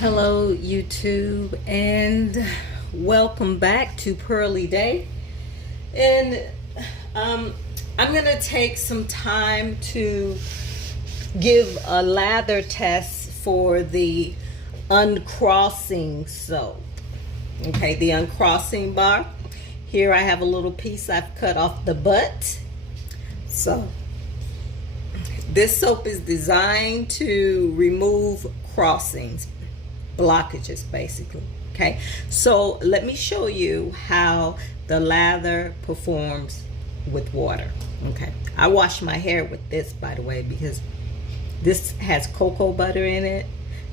Hello YouTube, and welcome back to Pearly Day. And I'm gonna take some time to give a lather test for the Uncrossing soap. Okay, the Uncrossing bar. Here I have a little piece I've cut off the butt. So this soap is designed to remove crossings, blockages basically. Okay, so let me show you how the lather performs with water. Okay, I wash my hair with this, by the way, because this has cocoa butter in it.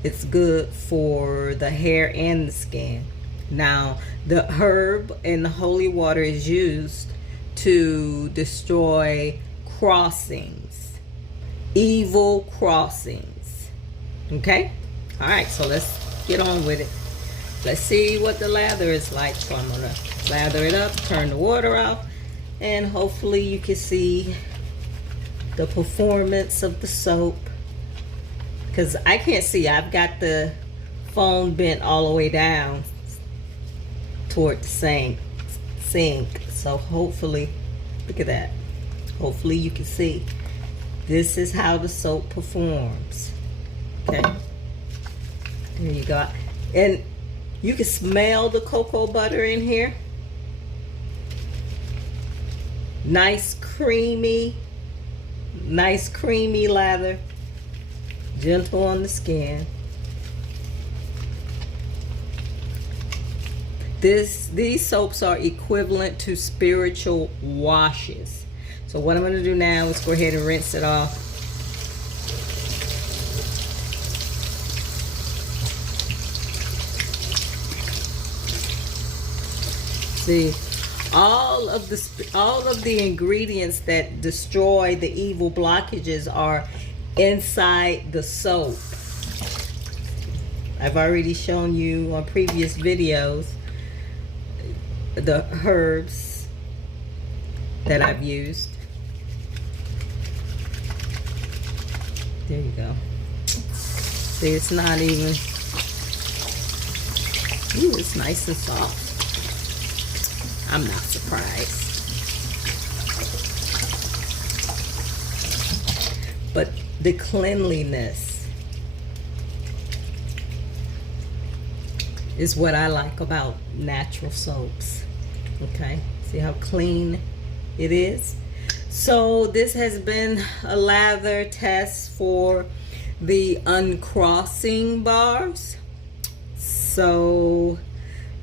It's good for the hair and the skin. Now the herb and the holy water is used to destroy crossings, evil crossings. Okay, all right, so let's get on with it. Let's see what the lather is like. So I'm gonna lather it up, turn the water off, and hopefully you can see the performance of the soap, because I can't see. I've got the phone bent all the way down toward the sink, so hopefully, look at that, hopefully you can see. This is how the soap performs. Okay, there you go. And you can smell the cocoa butter in here. Nice creamy lather, gentle on the skin. These soaps are equivalent to spiritual washes. So what I'm going to do now is go ahead and rinse it off. See, all of the ingredients that destroy the evil blockages are inside the soap. I've already shown you on previous videos the herbs that I've used. There you go. See, it's not even, ooh, it's nice and soft. I'm not surprised. But the cleanliness is what I like about natural soaps. Okay, see how clean it is? So this has been a lather test for the Uncrossing bars. So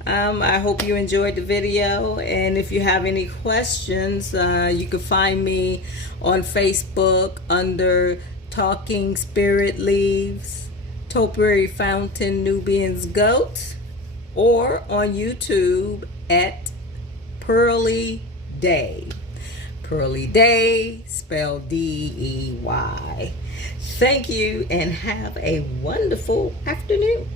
I hope you enjoyed the video, and if you have any questions, you can find me on Facebook under Talking Spirit Leaves, Topiary Fountain, Nubian's Goat, or on YouTube at Pearly Day. Pearly Day, spelled D-E-Y. Thank you, and have a wonderful afternoon.